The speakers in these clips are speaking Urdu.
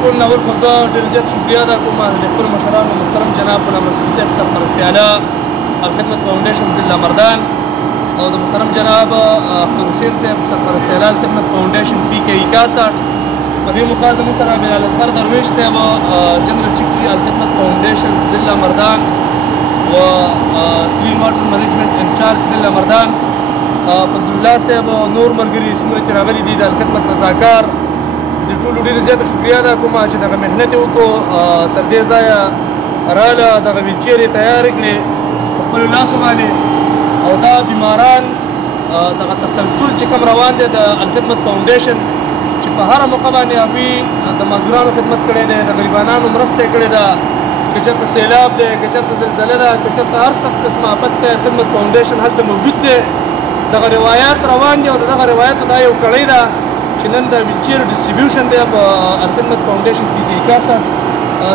ټول ناول خو زه ډېر زیات شکریه ادا کوم د خپلو مشرانو محترم جناب غلام رسول صاحب سرپرستی اعلی الخدمت فاونډیشن ضلع مردان او د محترم جناب اختر حسین صاحب سرپرستی اعلی الخدمت فاونډیشن PK 61 په دې موقع زموږ سره بلال اصغر درویش صاحب جنرال سیکرټري الخدمت فاونډیشن ضلع مردان و کلین واټر مینجمنټ انچارج ضلع مردان فضل الله صاحب او نور ملګري څومره چې راغلي دي د الخدمت رضاکار د ټولو ډېره زیاته شکریه ادا کوم چې دغه محنت یې وکړو تر دې ځایه راله دغه ویلچیر یې تیار کړې په خپلو لاسو باندې او دا بیماران دغه تسلسل چې کوم روان دی د الخدمت فاونډیشن چې په هره موقع باندې هغوی د مزدورانو خدمت کړی دی د غریبانانو مرسته یې کړې ده که چېرته سیلاب دی که چېرته زلزله ده که چېرته هر څه قسم آفت دی خدمت فاونډیشن هلته موجود دی دغه روایات روان دي او د دغه روایاتو دا یو کړۍ ده چې نن د ویلچیر ډسټریبیوشن دی په الخدمت فاونډیشن PK 61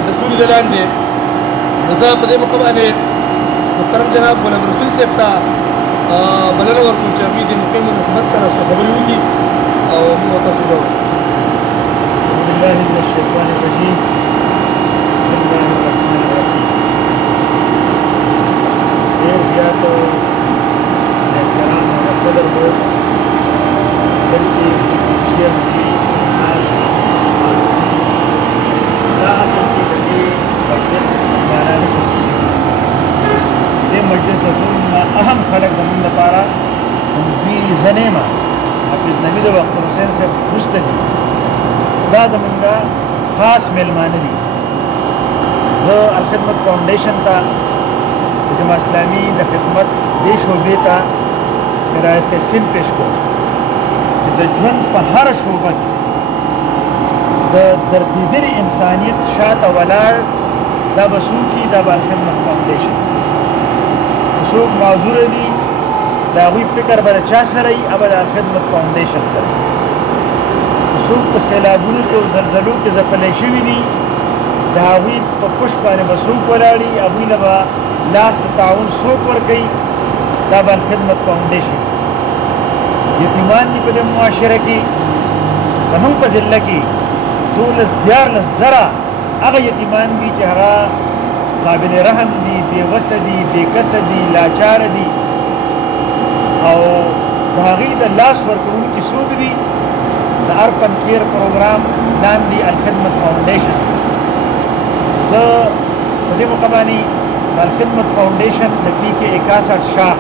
د سوري د لاندې نو زه په دې موقع باندې محترم جناب غلام رسول صاحب ته بلنه ورکوم چې هغوی د موقع مناسبت سره څو خبرې وکړي او موږ تاسو ته ووایو. أعوذ بالله من الشيطان الرجيم بسم الله الرحمن الرحيم. ډېر زیات احترام او قدر وو بلکې شیرز کې خاص دا اصل کې د دې مجلس بیانانې خصوصي دې مجلس د ټولو نه اهم خلک زموږ لپاره دوی زنیمه حافظ نبي د اختر حسین صاحب وروسته دي دا زموږ خاص میلمانه دي. زه الخدمت فاونډیشن ته د جماعت اسلامي د خدمت دې شعبې ته رایت تحسین پیش کوم چې د ژوند په هره شعبه کې د دردېدلي انسانیت شاته ولاړ دا به څوک وي دا به الخدمت فاونډیشن څوک معذوره دي د هغوی فکر به د چا سره وي هغه به د الخدمت فاونډیشن سره څوک په سیلابونو کې او زلزلو کې ځپلی شوي دي د هغوی په پشت باندې به څوک ولاړ وي هغوی له به لاس د تعاون څوک ورکوي دا به الخدمت فاونډیشن. یتیمان دي په دې معاشره کې زموږ په ضلع کې 14,000 هغه یتیمان دي چې هغه قابل رحم دي بېوسه دي بېکسه دي لاچاره دي او د هغې د لاس ورکوونکي څوک دي د ارپن کیر پروګرام لاندې الخدمت فاونډیشن. زه په دې موقع باندې د الخدمت فاونډیشن د PK 61 شاخ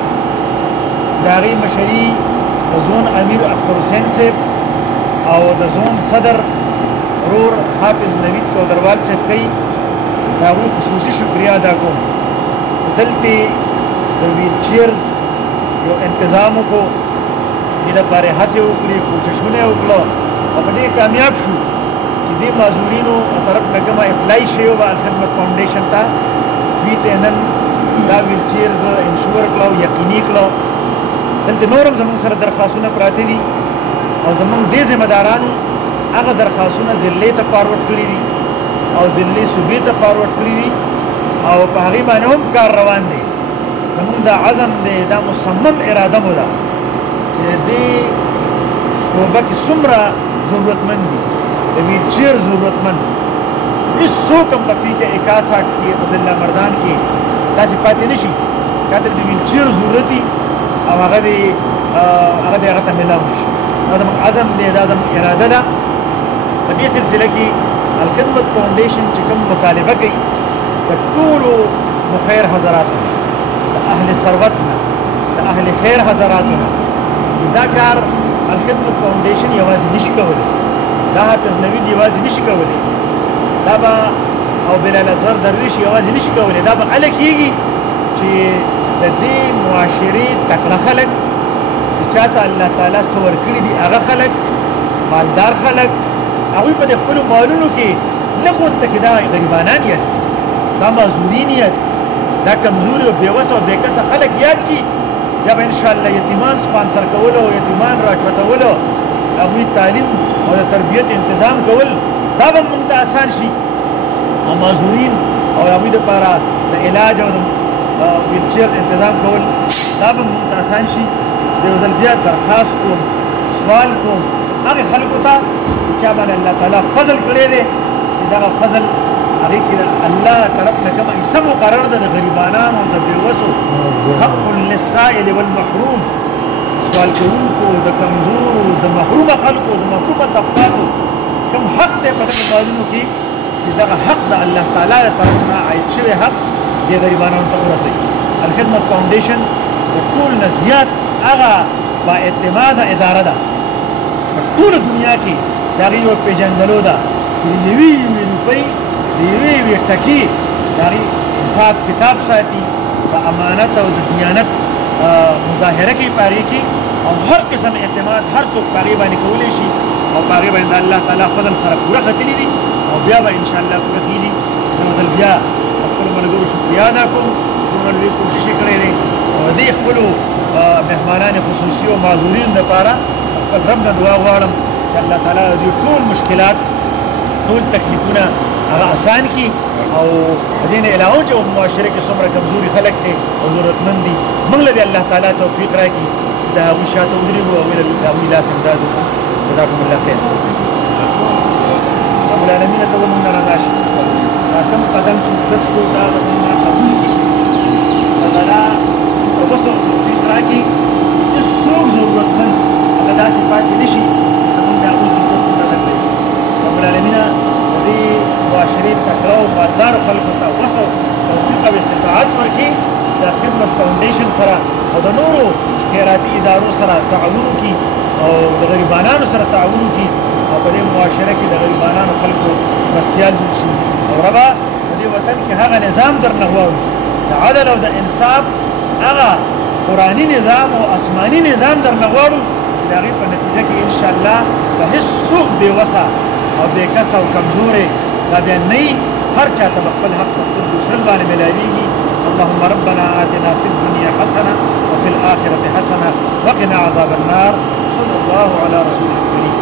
د هغې مشري د زون امیر اختر حسین صاحب او د زون صدر ورور حافظ نوید چودروال صاحب کوي د هغوی خصوصي شکریه ادا کوم. دلته د ویلچیرز یو انتظام وکړو دې دپارې هڅې وکړې کوششونه یې وکړه او په دې کامیاب شو چې دې معذورینو طرف نه کومه اپلای شوې وه الخدمت فاونډیشن ته دوی ته نن دا ویلچیرز انشور کړه او یقیني کړه. دلته نور هم زموږ سره درخواستونه پراته دي او زموږ دې ذمهدارانو هغه درخواستونه ضلعې ته فارورډ کړي دي او ضلعې صوبې ته فارورډ کړي دي او په هغې باندې هم کار روان دی. زموږ دا عزم دی دا مصمم اراده مو ده چې دې شعبه کې څومره ضرورتمند دي د ویلچیر ضرورتمند هېڅوک هم په PK 61 کې په ضلع مردان کې داسې پاتې نه شي چاته د ویلچیر ضرورت وي او هغه دې هغه ته میلاو نه شي. دا زموږ عزم دی دا زموږ اراده ده. په دې سلسله کې الخدمت فاونډیشن چې کوم مطالبه کوي د ټولو مخیر حضراتو نه د اهل ثروت نه د اهل خیر حضراتو نه چې دا کار الخدمت فاونډیشن یوازې نشي کولی دا حافظ نوید یوازې نشي کولی دا به او بلال اصغر درویش یوازې نشي کولی دا به هله کېږي چې د دې معاشرې تکړه خلک چې چاته الله تعالی څه ورکړي دي هغه خلک مالدار خلک هغوی په د خپلو مالونو کې لږ ورته کې دا غریبانان یاد دا معذورین یاد دا کمزوري او بېوسه او بېکسه خلک یاد کړي یا به انشاءالله یتیمان سپانسر کولو او یتیمان راچوتولو هغوی تعلیم او د تربیت انتظام کول دا به موږ ته آسان شي او معذورین او هغوی دپاره د علاج او د ویلچیر انتظام کول دا به موږ ته آسان شي زه یو ځل بیا درخواست کوم سوال کوم هغې خلکو ته چې چا باندې الله تعالی فضل کړی دی چې دغه فضل هغې کې د الله طرف نه کومه حصه مقرر ده د غریبانانو د بېوسو حق للسائل والمحروم سوال کوونکو د کمزورو د محرومه خلکو د محرومه طبقاتو کوم حق دی په دغه مالونو کې چې دغه حق د الله تعالی د طرف نه عاید شوی حق دې غریبانانو ته ورسوي الخدمت فاونډیشن د ټول نه زیات هغه با اعتماده اداره ده په ټوله دنیا کې د هغې یو پېژندلو ده چې د یوې یوې روپۍ د یوې یوې ټکې د هغې حساب کتاب ساتي د امانت او د دیانت مظاهره کوي په هغې کې او هر قسم اعتماد هر څوک په هغې باندې کولی شي او په هغې باندې د الله تعالی فضل سره پوره ختلي دي او بیا به انشاءالله پوره کېږي زه به دل بیا خپلو ملګرو شکریا ادا کوم څومره لوی کوشش یې کړی دی او د دې خپلو مهمانان خصوصي او معذورینو دپاره خپل رب نه دعا غواړم چې الله تعالی د دوی ټول مشکلات ټول تکلیفونه هغه آسان کړي او د دې نه علاوه چې معاشره کې څومره کمزوري خلک دي او ضرورتمند دي موږ له الله تعالی توفیق راکړي د هغوی شاته ودرېږو او د هغوی لاس امداد وکړو جزاکم الله خیر رب العالمین ته زموږ نه رضا شي دا کوم قدم چې اوچت شو دا زموږ نه قبول کړي الله تعالی وبسو توفیق راکړي هېڅوک ضرورتمند هغه داسې پاتې نه شي زموږ د هغوی ضرورت پوره نه کړي رب العالمین د دې معاشرې تکړه او مالدارو خلکو ته وسع توفیق او استطاعت ورکړي د خدمت فاونډیشن سره او د نورو خیراتي ادارو سره تعاون وکړي او د غریبانانو سره تعاون وکړي او په دې معاشره کې د غریبانانو خلکو مرستیال جوړ شي او ربه په دې وطن کې هغه نظام درنه غواړو د عدل او د انصاف هغه قرآني نظام او آسماني نظام درنه غواړو چې د هغې په نتیجه کې انشاءالله به هېڅوک بېوسه او بېکسه او کمزورې دا بیا نه وي هر چا ته به خپل حق په خپل دوشل باندې ملاویږي اللهم ربنا آتنا في الدنيا حسنة وفي الآخرة حسنة وقنا عذاب النار صلى الله على رسوله الكريم